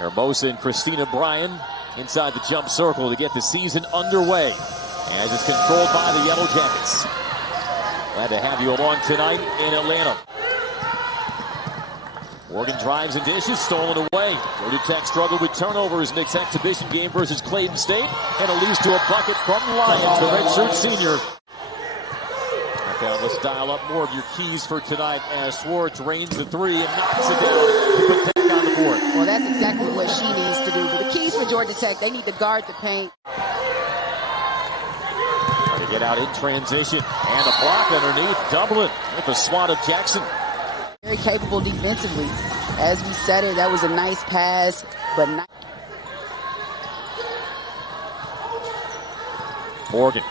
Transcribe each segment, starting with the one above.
Hermosa and Christina Bryan inside the jump circle to get the season underway as it's controlled by the Yellow Jackets. Glad to have you along tonight in Atlanta. Morgan drives and dishes, stolen away. Georgia Tech struggled with turnovers in its exhibition game versus Clayton State, and it leads to a bucket from Lyons, the redshirt senior. Let's dial up more of your keys for tonight as Swartz rains the three and knocks it down to put Tech on the board. Well, that's exactly what she needs to do. But the keys for Georgia Tech, they need to guard the paint. Trying to get out in transition, and a block underneath. Dublin with a swat of Jackson. Very capable defensively. As we said it, that was a nice pass, but not. Morgan.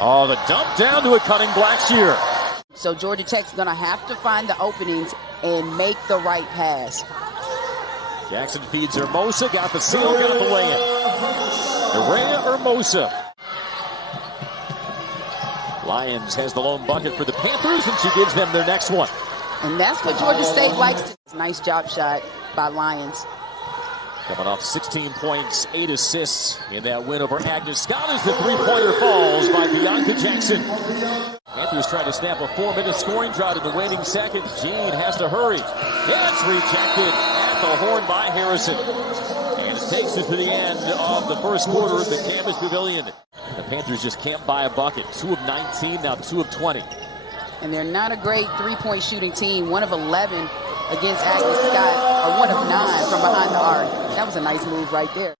Oh, the dump down to a cutting Blackshear. So Georgia Tech's going to have to find the openings and make the right pass. Jackson feeds Hermosa, got the seal, got the lay-in. Nerea Hermosa. Lyons has the lone bucket for the Panthers, and she gives them their next one. And that's what Georgia State likes to do. Nice job shot by Lyons. Coming off 16 points, 8 assists in that win over Agnes Scott as the three-pointer falls by Bianca Jackson. Panthers trying to snap a 4-minute scoring drought in the waning seconds. Jean has to hurry. It's rejected at the horn by Harrison. And it takes us to the end of the first quarter of the Campus Pavilion. The Panthers just can't buy a bucket. 2 of 19, now 2 of 20. And they're not a great three-point shooting team. 1 of 11 against Agnes Scott, or 1 of 9 from behind the arc. That was a nice move right there.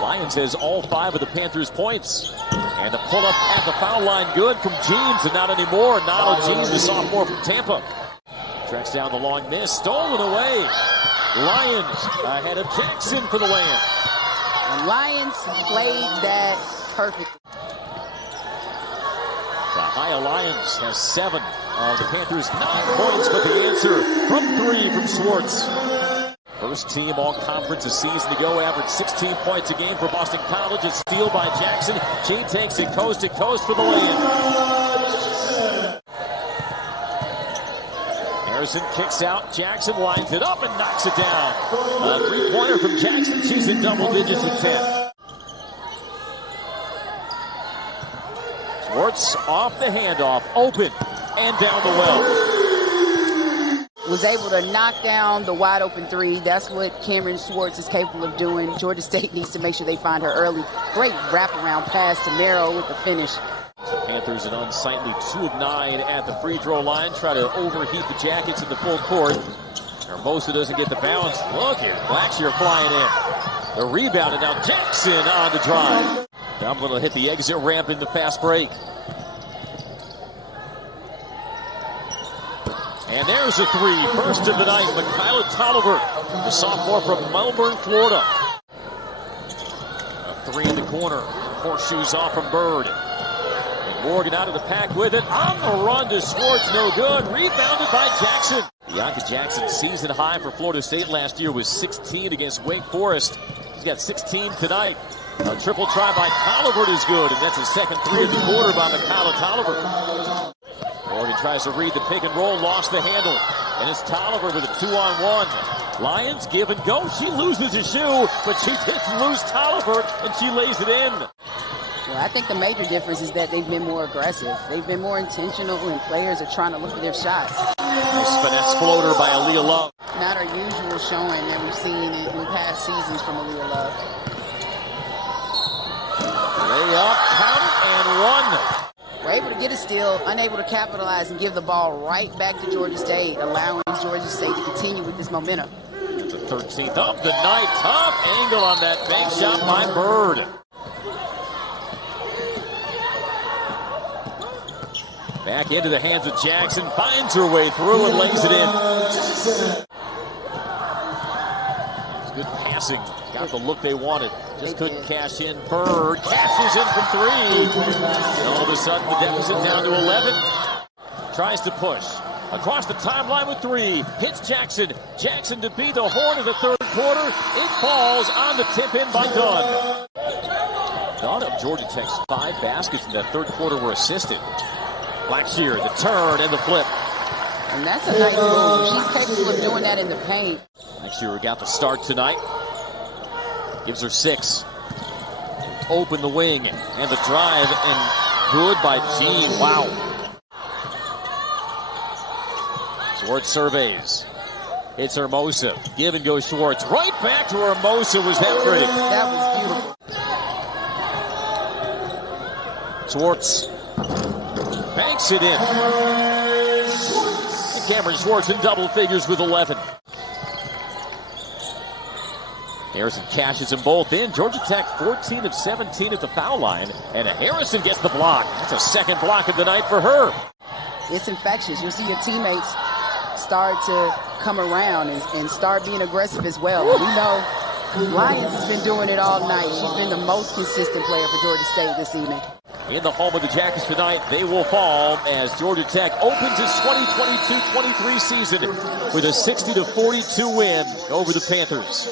Lyons has all 5 of the Panthers' points. And the pull-up at the foul line good from Jeans, and not anymore. Nala Jeans, the sophomore from Tampa. Tracks down the long miss, stolen away. Lyons ahead of Jackson for the land. And Lyons played that perfectly. Zahia Lyons has 7 of the Panthers' 9 points, but the answer from 3 from Swartz. First team all-conference a season to go, averaged 16 points a game for Boston College. A steal by Jackson. She takes it coast to coast for the lay-in. Harrison kicks out. Jackson lines it up and knocks it down. A three-pointer from Jackson. She's in double digits at 10. Swartz off the handoff, open, and down the well. Was able to knock down the wide open 3. That's what Cameron Swartz is capable of doing. Georgia State needs to make sure they find her early. Great wraparound pass to Merrill with the finish. Panthers an unsightly 2 of 9 at the free throw line. Try to overheat the Jackets in the full court. Hermosa doesn't get the balance. Look here, Blackshear flying in. The rebound, and now Jackson on the drive. Dublin will hit the exit ramp in the fast break. And there's a 3, first of the night. Michaela Tolliver, the sophomore from Melbourne, Florida. A 3 in the corner. Horseshoes off from Bird. And Morgan out of the pack with it. On the run to Swartz, no good. Rebounded by Jackson. Bianca Jackson, season high for Florida State last year, was 16 against Wake Forest. She's got 16 tonight. A triple try by Tolliver is good, and that's the second 3 of the quarter by Michaela Tolliver. Morgan tries to read the pick and roll, lost the handle. And it's Tolliver with a 2-on-1. Lyons give and go. She loses a shoe, but she didn't lose Tolliver, and she lays it in. Well, I think the major difference is that they've been more aggressive. They've been more intentional, and players are trying to look for their shots. Nice finesse floater by Aaliyah Love. Not our usual showing that we've seen in past seasons from Aaliyah Love. Layup, count it, and 1. We're able to get a steal, unable to capitalize and give the ball right back to Georgia State, allowing Georgia State to continue with this momentum. The 13th of the night. Tough angle on that bank shot by Bird. Back into the hands of Jackson. Finds her way through and lays it in. Good passing. Got the look they wanted. Just couldn't cash in. Bird cashes in from 3. And all of a sudden, the deficit down to 11. Tries to push. Across the timeline with 3. Hits Jackson. Jackson to be the horn of the third quarter. It falls on the tip-in by Dunn. Thought of Georgia Tech's 5 baskets in that third quarter were assisted. Blackshear, the turn and the flip. And that's a nice move. She's capable capable of doing that in the paint. Actually, got the start tonight. Gives her 6. Open the wing, and the drive, and good by Jean. Wow. Swartz surveys. It's Hermosa. Give and go Swartz. Right back to Hermosa. Was that pretty? That was beautiful. Swartz banks it in. And Cameron Swartz in double figures with 11. Harrison cashes them both in. Georgia Tech 14 of 17 at the foul line. And Harrison gets the block. That's a second block of the night for her. It's infectious. You'll see your teammates start to come around and start being aggressive as well. We know Lyons has been doing it all night. She's been the most consistent player for Georgia State this evening. In the home of the Jackets tonight, they will fall as Georgia Tech opens its 2022-23 season with a 60-42 win over the Panthers.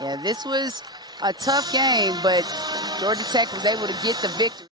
Yeah, this was a tough game, but Georgia Tech was able to get the victory.